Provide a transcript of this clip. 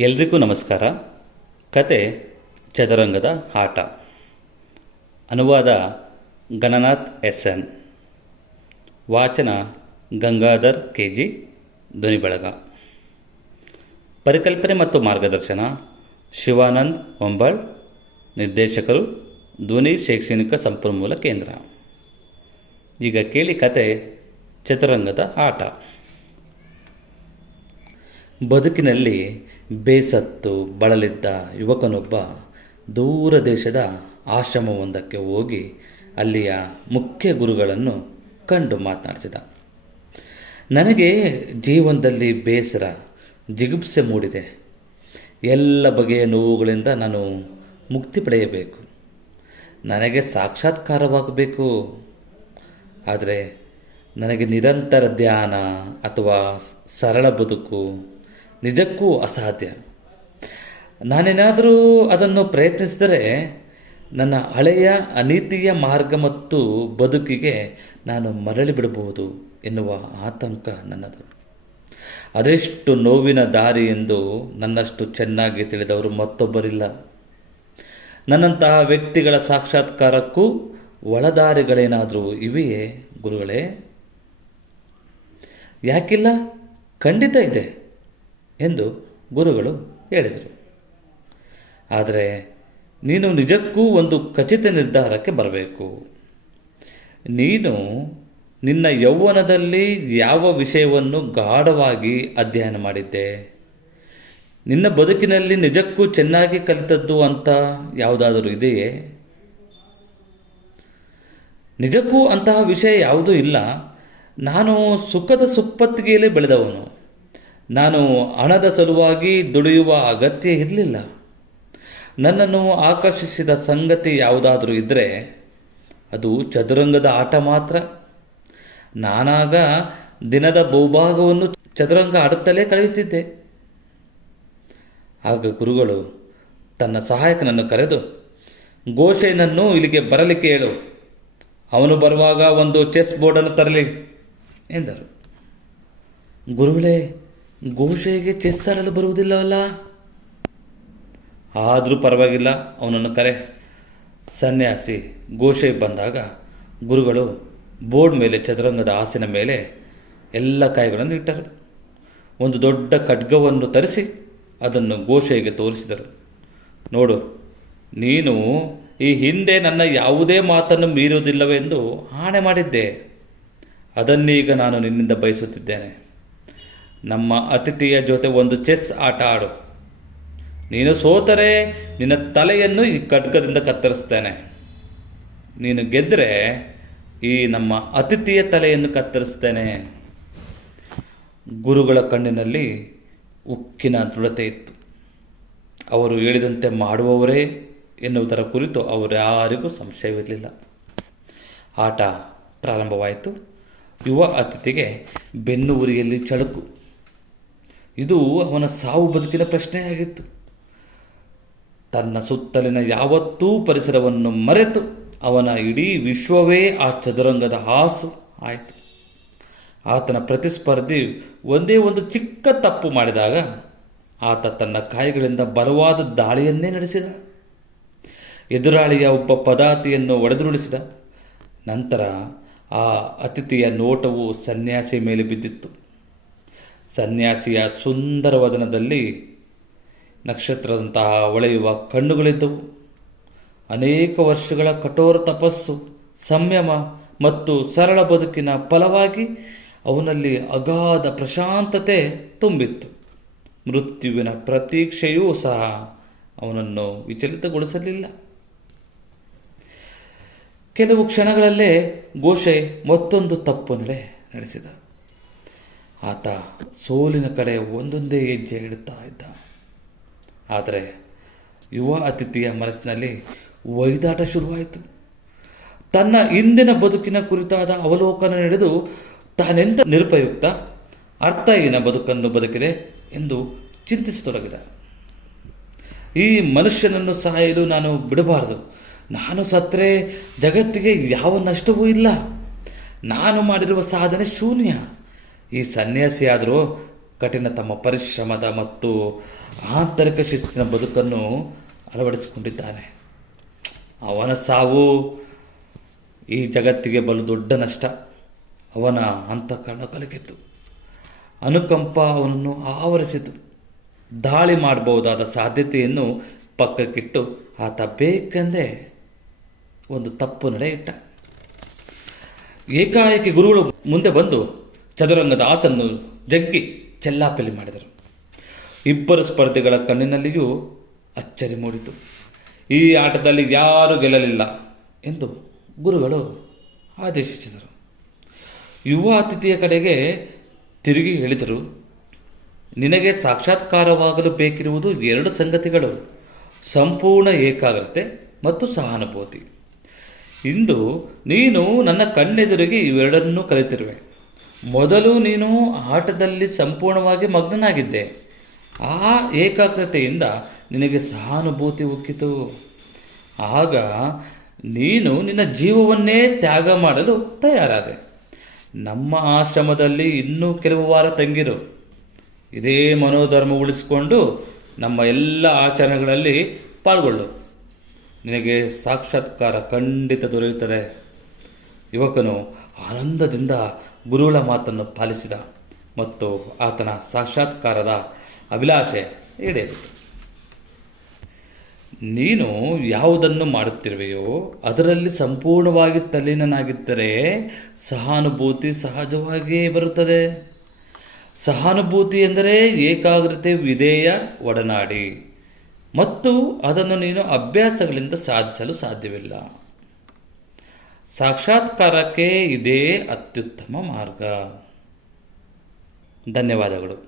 ಎಲ್ರಿಗೂ ನಮಸ್ಕಾರ. ಕತೆ ಚದರಂಗದ ಆಟ ಅನುವಾದ ಗಣನಾಥ್ ಎಸ್ ಎನ್. ವಾಚನ ಗಂಗಾಧರ್ ಕೆ ಜಿ ಧ್ವನಿ ಬೆಳಗ ಪರಿಕಲ್ಪನೆ ಮತ್ತು ಮಾರ್ಗದರ್ಶನ ಶಿವಾನಂದ್ ಹೊಂಬಾಳ್. ನಿರ್ದೇಶಕರು ಧ್ವನಿ ಶೈಕ್ಷಣಿಕ ಸಂಪನ್ಮೂಲ ಕೇಂದ್ರ. ಈಗ ಕೇಳಿ ಕತೆ ಚತುರಂಗದ ಆಟ ಬದುಕಿನಲ್ಲಿ ಬೇಸತ್ತು ಬಳಲಿದ್ದ ಯುವಕನೊಬ್ಬ ದೂರ ದೇಶದ ಆಶ್ರಮವೊಂದಕ್ಕೆ ಹೋಗಿ ಅಲ್ಲಿಯ ಮುಖ್ಯ ಗುರುಗಳನ್ನು ಕಂಡು ಮಾತನಾಡಿಸಿದ. ನನಗೆ ಜೀವನದಲ್ಲಿ ಬೇಸರ, ಜಿಗುಪ್ಸೆ ಮೂಡಿದೆ. ಎಲ್ಲ ಬಗೆಯ ನೋವುಗಳಿಂದ ನಾನು ಮುಕ್ತಿ ಪಡೆಯಬೇಕು. ನನಗೆ ಸಾಕ್ಷಾತ್ಕಾರವಾಗಬೇಕು. ಆದರೆ ನನಗೆ ನಿರಂತರ ಧ್ಯಾನ ಅಥವಾ ಸರಳ ಬದುಕು ನಿಜಕ್ಕೂ ಅಸಾಧ್ಯ ನಾನೇನಾದರೂ ಅದನ್ನು ಪ್ರಯತ್ನಿಸಿದರೆ ನನ್ನ ಹಳೆಯ, ಅನೀತಿಯ ಮಾರ್ಗ ಮತ್ತು ಬದುಕಿಗೆ ನಾನು ಮರಳಿ ಬಿಡಬಹುದು ಎನ್ನುವ ಆತಂಕ ನನ್ನದು. ಅದೆಷ್ಟು ನೋವಿನ ದಾರಿ ಎಂದು ನನ್ನಷ್ಟು ಚೆನ್ನಾಗಿ ತಿಳಿದವರು ಮತ್ತೊಬ್ಬರಿಲ್ಲ. ನನ್ನಂತಹ ವ್ಯಕ್ತಿಗಳ ಸಾಕ್ಷಾತ್ಕಾರಕ್ಕೂ ಒಳದಾರಿಗಳೇನಾದರೂ ಇವೆಯೇ ಗುರುಗಳೇ? ಯಾಕಿಲ್ಲ? ಖಂಡಿತ ಇದೆ. ಎಂದು ಗುರುಗಳು ಹೇಳಿದರು. ಆದರೆ ನೀನು ನಿಜಕ್ಕೂ ಒಂದು ಖಚಿತ ನಿರ್ಧಾರಕ್ಕೆ ಬರಬೇಕು. ನೀನು ನಿನ್ನ ಯೌವನದಲ್ಲಿ ಯಾವ ವಿಷಯವನ್ನು ಗಾಢವಾಗಿ ಅಧ್ಯಯನ ಮಾಡಿದ್ದೆ? ನಿನ್ನ ಬದುಕಿನಲ್ಲಿ ನಿಜಕ್ಕೂ ಚೆನ್ನಾಗಿ ಕಲಿತದ್ದು ಅಂತ ಯಾವುದಾದರೂ ಇದೆಯೇ? ನಿಜಕ್ಕೂ ಅಂತಹ ವಿಷಯ ಯಾವುದೂ ಇಲ್ಲ. ನಾನು ಸುಖದ ಸುಪ್ಪತ್ತಿಗೆಯಲ್ಲೇ ಬೆಳೆದವನು. ನಾನು ಹಣದ ಸಲುವಾಗಿ ದುಡಿಯುವ ಅಗತ್ಯ ಇರಲಿಲ್ಲ. ನನ್ನನ್ನು ಆಕರ್ಷಿಸಿದ ಸಂಗತಿ ಯಾವುದಾದರೂ ಇದ್ದರೆ ಅದು ಚದುರಂಗದ ಆಟ ಮಾತ್ರ. ನಾನಾಗ ದಿನದ ಬಹುಭಾಗವನ್ನು ಚದುರಂಗ ಆಡುತ್ತಲೇ ಕಳೆಯುತ್ತಿದ್ದೆ. ಆಗ ಗುರುಗಳು ತನ್ನ ಸಹಾಯಕನನ್ನು ಕರೆದು, ಗೋಶೆನನ್ನು ಇಲ್ಲಿಗೆ ಬರಲಿಕ್ಕೆ ಹೇಳು. ಅವನು ಬರುವಾಗ ಒಂದು ಚೆಸ್ ಬೋರ್ಡನ್ನು ತರಲಿ ಎಂದರು. ಗುರುಗಳೇ ಗೋಶೆಗೆ ಚೆಸ್ ಆಡಲು ಬರುವುದಿಲ್ಲವಲ್ಲ? ಆದರೂ ಪರವಾಗಿಲ್ಲ, ಅವನನ್ನು ಕರೆ. ಸನ್ಯಾಸಿ ಗೋಶೆಗೆ ಬಂದಾಗ ಗುರುಗಳು ಬೋರ್ಡ್ ಮೇಲೆ ಚದುರಂಗದ ಆಸಿನ ಮೇಲೆ ಎಲ್ಲ ಕಾಯಿಗಳನ್ನು ಇಟ್ಟರು. ಒಂದು ದೊಡ್ಡ ಖಡ್ಗವನ್ನು ತರಿಸಿ ಅದನ್ನು ಗೋಶೆಗೆ ತೋರಿಸಿದರು. ನೋಡು, ನೀನು ಈ ಹಿಂದೆ ನನ್ನ ಯಾವುದೇ ಮಾತನ್ನು ಮೀರುವುದಿಲ್ಲವೆಂದು ಆಣೆ ಮಾಡಿದ್ದೆ. ಅದನ್ನೀಗ ನಾನು ನಿನ್ನಿಂದ ಬಯಸುತ್ತಿದ್ದೇನೆ. ನಮ್ಮ ಅತಿಥಿಯ ಜೊತೆ ಒಂದು ಚೆಸ್ ಆಟ ಆಡು. ನೀನು ಸೋತರೆ ನಿನ್ನ ತಲೆಯನ್ನು ಈ ಖಡ್ಗದಿಂದ ಕತ್ತರಿಸ್ತೇನೆ. ನೀನು ಗೆದ್ದರೆ ಈ ನಮ್ಮ ಅತಿಥಿಯ ತಲೆಯನ್ನು ಕತ್ತರಿಸ್ತೇನೆ. ಗುರುಗಳ ಕಣ್ಣಿನಲ್ಲಿ ಉಕ್ಕಿನ ದೃಢತೆ ಇತ್ತು. ಅವರು ಹೇಳಿದಂತೆ ಮಾಡುವವರೇ ಎನ್ನುವುದರ ಕುರಿತು ಅವರ್ಯಾರಿಗೂ ಸಂಶಯವಿರಲಿಲ್ಲ. ಆಟ ಪ್ರಾರಂಭವಾಯಿತು. ಯುವ ಅತಿಥಿಗೆ ಬೆನ್ನು ಉರಿಯಲ್ಲಿ ಚಳುಕು. ಇದು ಅವನ ಸಾವು ಬದುಕಿನ ಪ್ರಶ್ನೆಯಾಗಿತ್ತು ತನ್ನ ಸುತ್ತಲಿನ ಯಾವತ್ತೂ ಪರಿಸರವನ್ನು ಮರೆತು ಅವನ ಇಡೀ ವಿಶ್ವವೇ ಆ ಚದುರಂಗದ ಹಾಸು ಆಯಿತು. ಆತನ ಪ್ರತಿಸ್ಪರ್ಧಿ ಒಂದೇ ಒಂದು ಚಿಕ್ಕ ತಪ್ಪು ಮಾಡಿದಾಗ ಆತ ತನ್ನ ಕಾಯಿಗಳಿಂದ ಬಲವಾದ ದಾಳಿಯನ್ನೇ ನಡೆಸಿದ. ಎದುರಾಳಿಯ ಒಬ್ಬ ಪದಾತಿಯನ್ನು ಒಡೆದುರುಳಿಸಿದ. ನಂತರ ಆ ಅತಿಥಿಯ ನೋಟವು ಸನ್ಯಾಸಿ ಮೇಲೆ ಬಿದ್ದಿತ್ತು. ಸನ್ಯಾಸಿಯ ಸುಂದರ ವದನದಲ್ಲಿ ನಕ್ಷತ್ರದಂತಹ ಹೊಳೆಯುವ ಕಣ್ಣುಗಳಿದ್ದವು. ಅನೇಕ ವರ್ಷಗಳ ಕಠೋರ ತಪಸ್ಸು, ಸಂಯಮ ಮತ್ತು ಸರಳ ಬದುಕಿನ ಫಲವಾಗಿ ಅವನಲ್ಲಿ ಅಗಾಧ ಪ್ರಶಾಂತತೆ ತುಂಬಿತ್ತು. ಮೃತ್ಯುವಿನ ಪ್ರತೀಕ್ಷೆಯೂ ಸಹ ಅವನನ್ನು ವಿಚಲಿತಗೊಳಿಸಲಿಲ್ಲ. ಕೆಲವು ಕ್ಷಣಗಳಲ್ಲೇ ಗೋಶೆ ಮತ್ತೊಂದು ತಪ್ಪು ನಡೆ ನಡೆಸಿದ. ಆತ ಸೋಲಿನ ಕಡೆ ಒಂದೊಂದೇ ಹೆಜ್ಜೆ ಇಡುತ್ತಾ ಇದ್ದ. ಆದರೆ ಯುವ ಅತಿಥಿಯ ಮನಸ್ಸಿನಲ್ಲಿ ವೈದಾಟ ಶುರುವಾಯಿತು. ತನ್ನ ಇಂದಿನ ಬದುಕಿನ ಕುರಿತಾದ ಅವಲೋಕನ ನಡೆದು ತಾನೆಂತ ನಿರುಪಯುಕ್ತ, ಅರ್ಥಹೀನ ಬದುಕನ್ನು ಬದುಕಿದೆ ಎಂದು ಚಿಂತಿಸತೊಡಗಿದ. ಈ ಮನುಷ್ಯನನ್ನು ಸಾಯಲು ನಾನು ಬಿಡಬಾರದು. ನಾನು ಸತ್ತರೆ ಜಗತ್ತಿಗೆ ಯಾವ ನಷ್ಟವೂ ಇಲ್ಲ. ನಾನು ಮಾಡಿರುವ ಸಾಧನೆ ಶೂನ್ಯ. ಈ ಸನ್ಯಾಸಿಯಾದರೂ ಕಠಿಣ ತಮ್ಮ ಪರಿಶ್ರಮದ ಮತ್ತು ಆಂತರಿಕ ಶಿಸ್ತಿನ ಬದುಕನ್ನು ಅಳವಡಿಸಿಕೊಂಡಿದ್ದಾನೆ. ಅವನ ಸಾವು ಈ ಜಗತ್ತಿಗೆ ಬಲು ದೊಡ್ಡ ನಷ್ಟ. ಅವನ ಅಂತಃಕರಣ ಕಲಕಿತ್ತು. ಅನುಕಂಪ ಅವನನ್ನು ಆವರಿಸಿತು. ದಾಳಿ ಮಾಡಬಹುದಾದ ಸಾಧ್ಯತೆಯನ್ನು ಪಕ್ಕಕ್ಕಿಟ್ಟು ಆತ ಬೇಕೆಂದೇ ಒಂದು ತಪ್ಪು ನಡೆಯಿಟ್ಟ. ಏಕಾಏಕಿ ಗುರುಗಳು ಮುಂದೆ ಬಂದು ಚದುರಂಗದ ಆಸನ್ನು ಜಗ್ಗಿ ಚೆಲ್ಲಾಪಿಲಿ ಮಾಡಿದರು. ಇಬ್ಬರು ಸ್ಪರ್ಧಿಗಳ ಕಣ್ಣಿನಲ್ಲಿಯೂ ಅಚ್ಚರಿ ಮೂಡಿತು. ಈ ಆಟದಲ್ಲಿ ಯಾರೂ ಗೆಲ್ಲಲಿಲ್ಲ ಎಂದು ಗುರುಗಳು ಆದೇಶಿಸಿದರು. ಯುವ ಅತಿಥಿಯ ಕಡೆಗೆ ತಿರುಗಿ ಹೇಳಿದರು, ನಿನಗೆ ಸಾಕ್ಷಾತ್ಕಾರವಾಗಲು ಬೇಕಿರುವುದು ಎರಡು ಸಂಗತಿಗಳು, ಸಂಪೂರ್ಣ ಏಕಾಗ್ರತೆ ಮತ್ತು ಸಹಾನುಭೂತಿ. ಇಂದು ನೀನು ನನ್ನ ಕಣ್ಣೆದುರಿಗೆ ಇವೆರಡನ್ನೂ ಕಲಿತಿರುವೆ. ಮೊದಲು ನೀನು ಆಟದಲ್ಲಿ ಸಂಪೂರ್ಣವಾಗಿ ಮಗ್ನನಾಗಿದ್ದೆ. ಆ ಏಕಾಗ್ರತೆಯಿಂದ ನಿನಗೆ ಸಹಾನುಭೂತಿ ಉಕ್ಕಿತು ಆಗ ನೀನು ನಿನ್ನ ಜೀವವನ್ನೇ ತ್ಯಾಗ ಮಾಡಲು ತಯಾರಾದೆ. ನಮ್ಮ ಆಶ್ರಮದಲ್ಲಿ ಇನ್ನೂ ಕೆಲವು ವಾರ ತಂಗಿರು. ಇದೇ ಮನೋಧರ್ಮ ಉಳಿಸಿಕೊಂಡು ನಮ್ಮ ಎಲ್ಲ ಆಚರಣೆಗಳಲ್ಲಿ ಪಾಲ್ಗೊಳ್ಳು. ನಿನಗೆ ಸಾಕ್ಷಾತ್ಕಾರ ಖಂಡಿತ ದೊರೆಯುತ್ತದೆ. ಯುವಕನು ಆನಂದದಿಂದ ಗುರುಗಳ ಮಾತನ್ನು ಪಾಲಿಸಿದ ಮತ್ತು ಆತನ ಸಾಕ್ಷಾತ್ಕಾರದ ಅಭಿಲಾಷೆ ಈಡೇರಿತು. ನೀನು ಯಾವುದನ್ನು ಮಾಡುತ್ತಿರುವೆಯೋ ಅದರಲ್ಲಿ ಸಂಪೂರ್ಣವಾಗಿ ತಲ್ಲೀನನಾಗಿದ್ದರೆ ಸಹಾನುಭೂತಿ ಸಹಜವಾಗಿಯೇ ಬರುತ್ತದೆ. ಸಹಾನುಭೂತಿ ಎಂದರೆ ಏಕಾಗ್ರತೆ, ವಿಧೇಯ, ಒಡನಾಡಿ. ಮತ್ತು ಅದನ್ನು ನೀನು ಅಭ್ಯಾಸಗಳಿಂದ ಸಾಧಿಸಲು ಸಾಧ್ಯವಿಲ್ಲ. ಸಾಕ್ಷಾತ್ಕಾರಕ್ಕೆ ಇದೇ ಅತ್ಯುತ್ತಮ ಮಾರ್ಗ. ಧನ್ಯವಾದಗಳು.